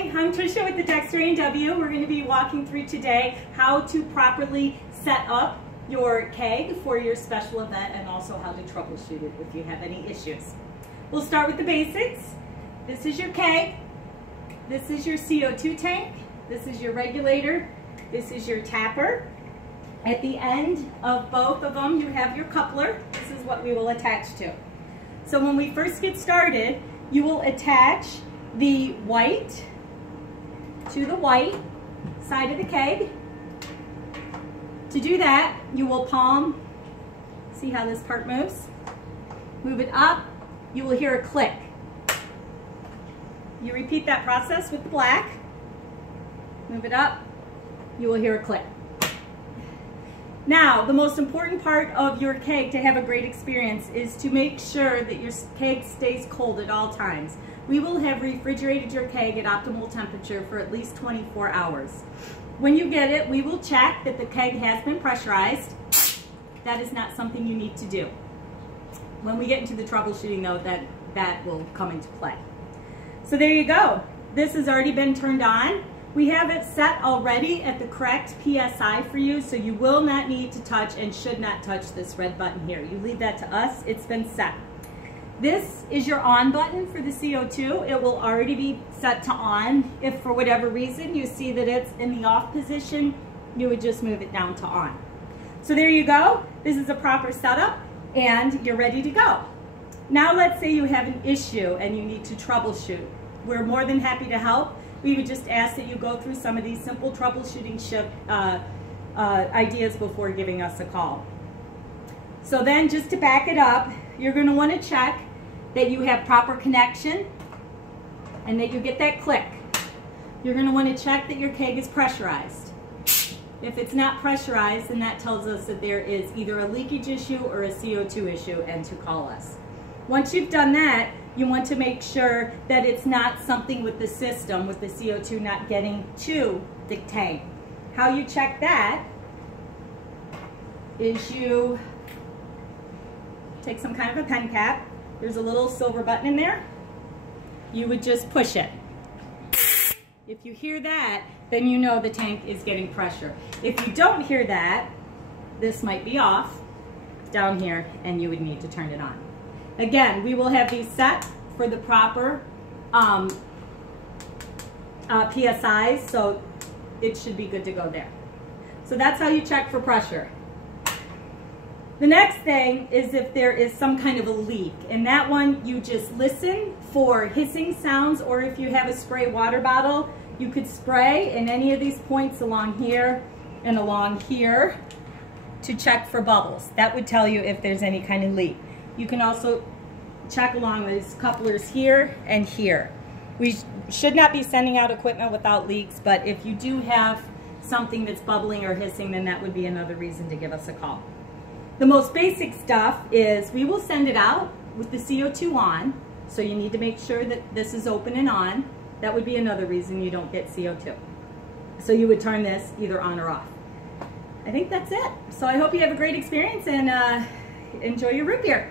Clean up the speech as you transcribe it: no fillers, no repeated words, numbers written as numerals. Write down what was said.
Hi, I'm Tricia with the Dexter A&W. We're going to be walking through today how to properly set up your keg for your special event and also how to troubleshoot it if you have any issues. We'll start with the basics. This is your keg. This is your CO2 tank. This is your regulator. This is your tapper. At the end of both of them, you have your coupler. This is what we will attach to. So when we first get started, you will attach the white to the white side of the keg. To do that, you will palm, see how this part moves? Move it up, you will hear a click. You repeat that process with the black. Move it up, you will hear a click. Now, the most important part of your keg to have a great experience is to make sure that your keg stays cold at all times. We will have refrigerated your keg at optimal temperature for at least 24 hours. When you get it, we will check that the keg has been pressurized. That is not something you need to do. When we get into the troubleshooting though, that will come into play. So there you go. This has already been turned on. We have it set already at the correct PSI for you, so you will not need to touch and should not touch this red button here. You leave that to us, it's been set. This is your on button for the CO2. It will already be set to on. If for whatever reason you see that it's in the off position, you would just move it down to on. So there you go. This is a proper setup and you're ready to go. Now let's say you have an issue and you need to troubleshoot. We're more than happy to help. We would just ask that you go through some of these simple troubleshooting ideas before giving us a call. So then just to back it up, you're going to want to check that you have proper connection and that you get that click. You're going to want to check that your keg is pressurized. If it's not pressurized, then that tells us that there is either a leakage issue or a CO2 issue and to call us. Once you've done that, you want to make sure that it's not something with the system, with the CO2 not getting to the tank. How you check that is you take some kind of a pen cap. There's a little silver button in there. You would just push it. If you hear that, then you know the tank is getting pressure. If you don't hear that, this might be off down here and you would need to turn it on. Again, we will have these set for the proper PSIs, so it should be good to go there. So that's how you check for pressure. The next thing is if there is some kind of a leak, and that one you just listen for hissing sounds, or if you have a spray water bottle, you could spray in any of these points along here and along here to check for bubbles. That would tell you if there's any kind of leak. You can also check along these couplers here and here. We should not be sending out equipment without leaks, but if you do have something that's bubbling or hissing, then that would be another reason to give us a call. The most basic stuff is we will send it out with the CO2 on, so you need to make sure that this is open and on. That would be another reason you don't get CO2. So you would turn this either on or off. I think that's it. So I hope you have a great experience and enjoy your root beer.